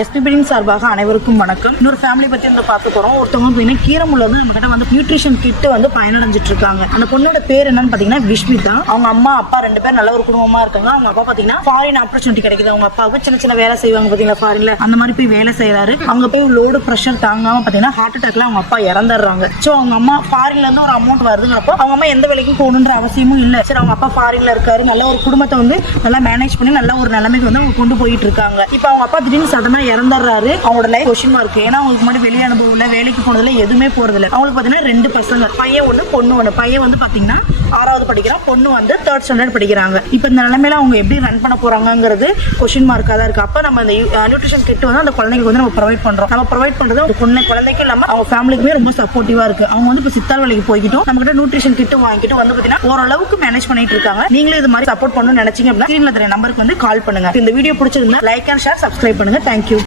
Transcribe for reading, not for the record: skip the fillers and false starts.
எஸ்பிபியின் சார்பாக அனைவருக்கும் வணக்கம். இன்னொரு ஃபேமிலி பத்தி வந்து பார்க்க போறோம். ஒருத்தவங்க பார்த்தீங்கன்னா கீரமுள்ள வந்து நம்ம கிட்ட வந்து நியூட்ரிஷன் கிட் வந்து பயனடைஞ்சிட்டு இருக்காங்க. அந்த பொண்ணோட பேர் என்னன்னு பாத்தீங்கன்னா விஷ்மிதா. அவங்க அம்மா அப்பா 2 பேர் நல்ல ஒரு குடும்பமா இருக்காங்க. அவங்க அப்பா பாத்தீங்கன்னா ஃபாரின் ஆப்பர்ச்சுனிட்டி கிடைக்குது. அவங்க அப்பாவுக்கு சின்ன சின்ன வேலை செய்வாங்க பாத்தீங்களா, ஃபாரின்ல அந்த மாதிரி போய் வேலை செய்யறாரு. அங்க போய் லோடு ப்ரெஷர் தாங்காம பாத்தீங்கன்னா ஹார்ட் அட்டாக்ல அவங்க அப்பா இறந்துடுறாங்க. சோ அவங்க அம்மா ஃபாரின்ல இருந்து ஒரு அமௌண்ட் வருதுங்கிறப்போ அவங்க அம்மா எந்த வேலைக்கும் போகணுன்ற அவசியமும் இல்லை. சரி, அவங்க அப்பா ஃபாரின்ல இருக்காரு, நல்ல ஒரு குடும்பத்தை வந்து நல்லா மேனேஜ் பண்ணி நல்ல ஒரு நிலைமைக்கு வந்து அவங்க கொண்டு போயிட்டு இருக்காங்க. இப்போ அவங்க அப்பா திடீர்னு சடனா இறந்துடுறாரு. அவங்களோட லைஃப் கொஸ்டின் மார்க். ஏன்னா அவங்களுக்கு முன்னாடி வெளியே அனுபவம் இல்லை, வேலைக்கு போனதுல எதுவுமே போறதில்லை. அவங்களுக்கு பாத்தீங்கன்னா 2 பசங்க, பையன் 1 பொண்ணு 1. பையன் வந்து பாத்தீங்கன்னா 6வது படிக்கிறான், பொண்ணு வந்து 3rd ஸ்டாண்டர்ட் படிக்கிறாங்க. இப்போ இந்த நிலைமையில அவங்க எப்படி ரன் பண்ண போறாங்கிறது கொஸ்டின் மார்க்காக தான் இருக்கு. அப்ப நம்ம இந்த நியூட்ரிஷன் கிட் வந்து அந்த குழந்தைக்கு வந்து நம்ம ப்ரொவைட் பண்றோம். நம்ம ப்ரொவைட் பண்றது ஒரு பொண்ணு குழந்தைக்கு இல்லாம அவங்க ஃபேமிலிக்குமே ரொம்ப சப்போர்ட்டிவா இருக்கு. அவங்க வந்து இப்போ சித்தால் வேலைக்கு போய்கிட்டோம், நம்ம கிட்ட நியூட்ரிஷன் கிட் வாங்கிட்டு வந்து பாத்தீங்கன்னா ஓரளவுக்கு மேனேஜ் பண்ணிட்டு இருக்காங்க. நீங்களும் இது மாதிரி சப்போர்ட் பண்ணணும்னு நினைச்சீங்க அப்படின்னா ஸ்கிரீன்ல தெரிய நம்பருக்கு வந்து கால் பண்ணுங்க. இந்த வீடியோ பிடிச்சிருந்தா லைக் அண்ட் ஷேர், சப்ஸ்கிரைப் பண்ணுங்க. தேங்க்யூ.